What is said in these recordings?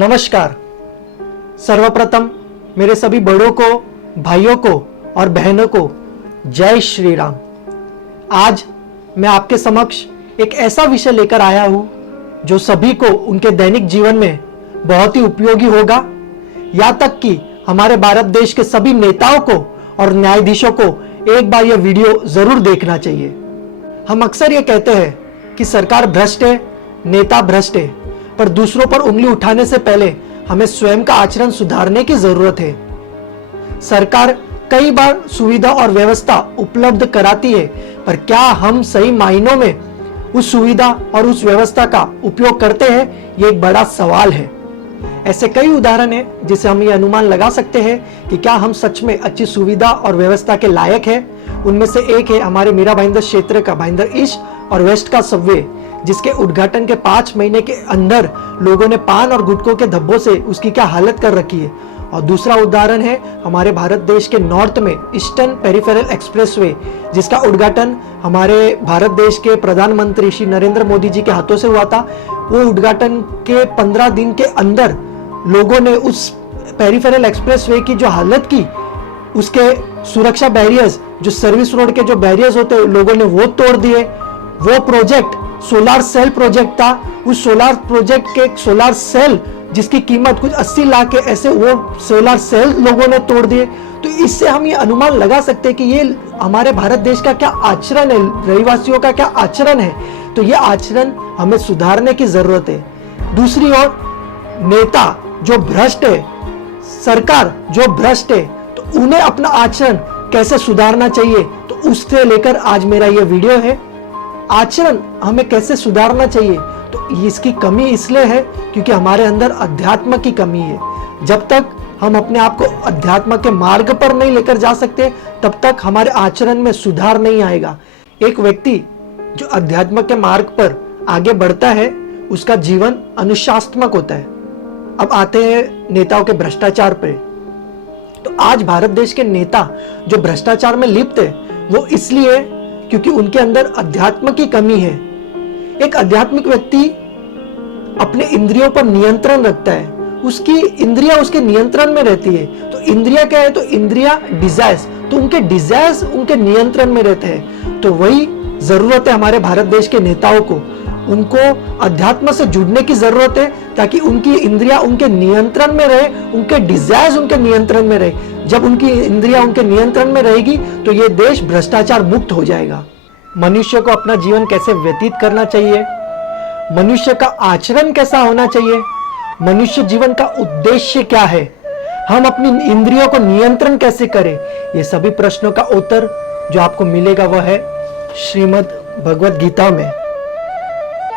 नमस्कार। सर्वप्रथम मेरे सभी बड़ों को, भाइयों को और बहनों को जय श्री राम। आज मैं आपके समक्ष एक ऐसा विषय लेकर आया हूं जो सभी को उनके दैनिक जीवन में बहुत ही उपयोगी होगा। यहाँ तक कि हमारे भारत देश के सभी नेताओं को और न्यायाधीशों को एक बार यह वीडियो जरूर देखना चाहिए। हम अक्सर ये कहते हैं कि सरकार भ्रष्ट है, नेता भ्रष्ट है, पर दूसरों पर उंगली उठाने से पहले हमें स्वयं का आचरण सुधारने की जरूरत है। सरकार कई बार सुविधा और व्यवस्था उपलब्ध कराती है, पर क्या हम सही मायनों में उस सुविधा और उस व्यवस्था का उपयोग करते हैं, ये एक बड़ा सवाल है। ऐसे कई उदाहरण हैं जिसे हम ये अनुमान लगा सकते हैं कि क्या हम सच में अच्छी सुविधा और व्यवस्था के लायक हैं। उनमें से एक है हमारे मीरा भाईंदर क्षेत्र का भाईंदर ईस्ट और वेस्ट का सबवे, जिसके उद्घाटन के 5 महीने के अंदर लोगों ने पान और गुटखों के धब्बों से उसकी क्या हालत कर रखी है। और दूसरा उदाहरण है हमारे भारत देश के नॉर्थ में ईस्टर्न पेरिफेरल एक्सप्रेसवे, जिसका उद्घाटन हमारे भारत देश के प्रधानमंत्री श्री नरेंद्र मोदी जी के हाथों से हुआ था। वो उद्घाटन के 15 दिन के अंदर लोगों ने उस पेरिफेरल एक्सप्रेसवे की जो हालत की, उसके सुरक्षा बैरियर्स, जो सर्विस रोड के जो बैरियर्स होते हैं, लोगों ने वो तोड़ दिए। वो प्रोजेक्ट सोलार सेल प्रोजेक्ट था। उस सोलार प्रोजेक्ट के सोलार सेल जिसकी कीमत कुछ 80 लाख के, ऐसे वो सोलार सेल लोगों ने तोड़ दिए। तो इससे हम ये अनुमान लगा सकते हैं कि ये हमारे भारत देश का क्या आचरण है, रहिवासियों का क्या आचरण है। तो ये आचरण हमें सुधारने की जरूरत है। दूसरी ओर नेता जो भ्रष्ट है, सरकार जो भ्रष्ट है, तो उन्हें अपना आचरण कैसे सुधारना चाहिए, तो उससे लेकर आज मेरा ये वीडियो है। आचरण हमें कैसे सुधारना चाहिए, तो इसकी कमी इसलिए है क्योंकि हमारे अंदर अध्यात्म की कमी है। जब तक हम अपने आप को अध्यात्म के मार्ग पर नहीं लेकर जा सकते, तब तक हमारे आचरण में सुधार नहीं आएगा। एक व्यक्ति जो अध्यात्म के मार्ग पर आगे बढ़ता है, उसका जीवन अनुशासनात्मक होता है। अब आते हैं नेताओं के भ्रष्टाचार पे। तो आज भारत देश के नेता जो भ्रष्टाचार में लिप्त है, वो इसलिए क्योंकि उनके अंदर अध्यात्म की कमी है। एक आध्यात्मिक व्यक्ति अपने इंद्रियों पर नियंत्रण रखता है, उसकी इंद्रियां उसके नियंत्रण में रहती है। तो इंद्रिया क्या है, तो इंद्रिया डिजायर्स, तो उनके डिजायर्स उनके नियंत्रण में रहते हैं। तो वही जरूरत है हमारे भारत देश के नेताओं को। उनको अध्यात्म से जुड़ने की जरूरत है ताकि उनकी इंद्रियां उनके नियंत्रण में रहे, उनके डिजायर्स उनके नियंत्रण में रहे। जब उनकी इंद्रियां उनके नियंत्रण में रहेगी तो ये देश भ्रष्टाचार मुक्त हो जाएगा। मनुष्य को अपना जीवन कैसे व्यतीत करना चाहिए, मनुष्य का आचरण कैसा होना चाहिए, मनुष्य जीवन का उद्देश्य क्या है, हम अपनी इंद्रियों को नियंत्रण कैसे करें, ये सभी प्रश्नों का उत्तर जो आपको मिलेगा वह है श्रीमद् भगवद गीता में।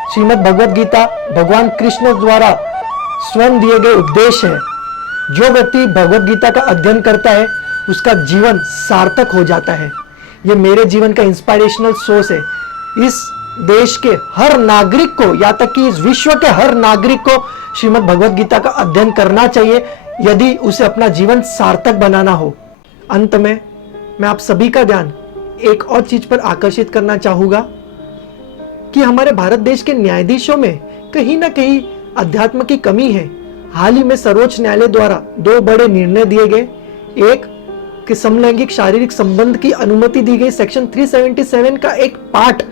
श्रीमद् भगवद गीता भगवान कृष्ण द्वारा स्वयं दिए गए उपदेश है। जो व्यक्ति भगवद गीता का अध्ययन करता है, उसका जीवन सार्थक हो जाता है। ये मेरे जीवन का इंस्पिरेशनल सोर्स है। इस देश के हर नागरिक को, या तक कि इस विश्व के हर नागरिक को श्रीमद् भगवद गीता का अध्ययन करना चाहिए, यदि उसे अपना जीवन सार्थक बनाना हो। अंत में मैं आप सभी का ध्यान एक और चीज पर आकर्षित करना चाहूंगा कि हमारे भारत देश के न्यायाधीशों में कहीं ना कहीं अध्यात्म की कमी है। हाल ही में सर्वोच्च न्यायालय द्वारा 2 बड़े निर्णय दिए गए। एक कि समलैंगिक शारीरिक संबंध की अनुमति दी गई, सेक्शन 377 का एक पार्ट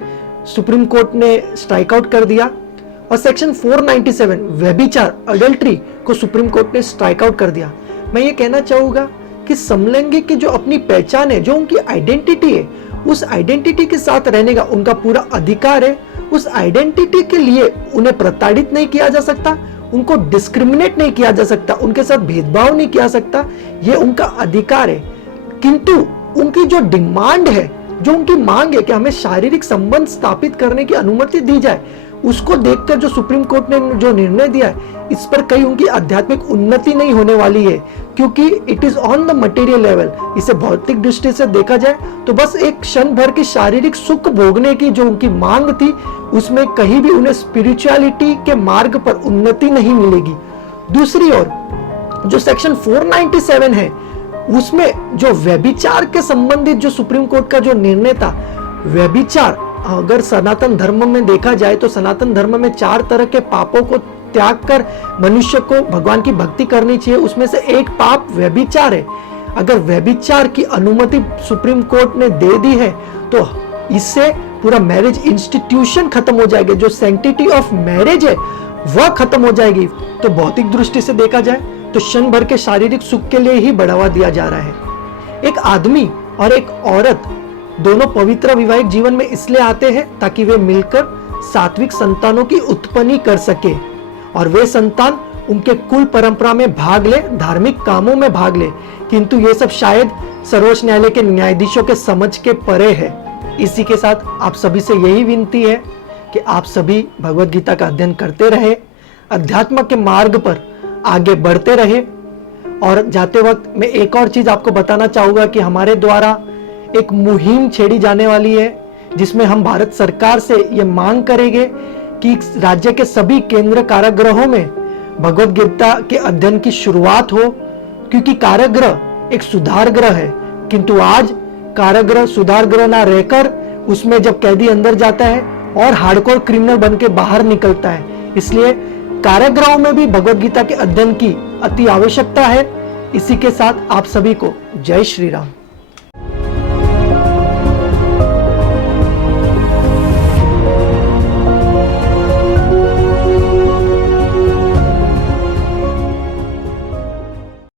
सुप्रीम कोर्ट ने स्ट्राइक आउट कर दिया। और सेक्शन 497 व्यभिचार, अडल्ट्री को सुप्रीम कोर्ट ने स्ट्राइक आउट कर दिया। मैं ये कहना चाहूंगा कि समलैंगिक की जो अपनी पहचान है, जो उनकी आइडेंटिटी है, उस आइडेंटिटी के साथ रहने का उनका पूरा अधिकार है। उस आइडेंटिटी के लिए उन्हें प्रताड़ित नहीं किया जा सकता, उनको डिस्क्रिमिनेट नहीं किया जा सकता, उनके साथ भेदभाव नहीं किया सकता, ये उनका अधिकार है। किंतु उनकी जो डिमांड है, जो उनकी मांग है कि हमें शारीरिक संबंध स्थापित करने की अनुमति दी जाए, उसको देखकर जो सुप्रीम कोर्ट ने जो निर्णय दिया है, इस पर कहीं उनकी आध्यात्मिक उन्नति नहीं होने वाली है, क्योंकि it is on the material level. इसे भौतिक दृष्टि से देखा जाए तो बस एक क्षण भर की शारीरिक सुख भोगने की जो उनकी मांग थी, उसमें कहीं भी उन्हें स्पिरिचुअलिटी के मार्ग पर उन्नति नहीं मिलेगी। दूसरी ओर जो सेक्शन 497 है, उसमें जो व्यभिचार के संबंधित जो सुप्रीम कोर्ट का जो निर्णय था, व्यभिचार अगर सनातन धर्म में देखा जाए तो सनातन धर्म में 4 तरह के पापों को त्याग कर मनुष्य को भगवान की भक्ति करनी चाहिए, उसमें से एक पाप व्यभिचार है। अगर व्यभिचार की अनुमति सुप्रीम कोर्ट ने दे दी है तो इससे पूरा मैरिज इंस्टीट्यूशन खत्म हो जाएगा, जो सैंक्टिटी ऑफ मैरिज है वह खत्म हो जाएगी। तो भौतिक दृष्टि से देखा जाए तो क्षण भर के शारीरिक सुख के लिए ही बढ़ावा दिया जा रहा है। एक आदमी और एक औरत दोनों पवित्र वैवाहिक जीवन में इसलिए आते हैं ताकि वे मिलकर सात्विक संतानों की उत्पत्ति कर सके और वे संतान उनके कुल परंपरा में भाग ले, धार्मिक कामों में भाग ले। किंतु ये सब शायद सर्वोच्च न्यायालय के न्यायाधीशों के समझ के परे है। इसी के साथ आप सभी से यही विनती है कि आप सभी भगवत गीता का अध्ययन करते रहे, अध्यात्म के मार्ग पर आगे बढ़ते रहे। और जाते वक्त मैं एक और चीज आपको बताना चाहूंगा कि हमारे द्वारा एक मुहिम छेड़ी जाने वाली है, जिसमें हम भारत सरकार से ये मांग करेंगे कि राज्य के सभी केंद्र कारागृहों में भगवत गीता के अध्ययन की शुरुआत हो, क्योंकि कारागृह एक सुधार गृह है। किंतु आज कारागृह सुधार गृह ना रहकर उसमें जब कैदी अंदर जाता है और हार्डकोर क्रिमिनल बन के बाहर निकलता है, इसलिए कारागृहों में भी भगवत गीता के अध्ययन की अति आवश्यकता है। इसी के साथ आप सभी को जय श्री राम।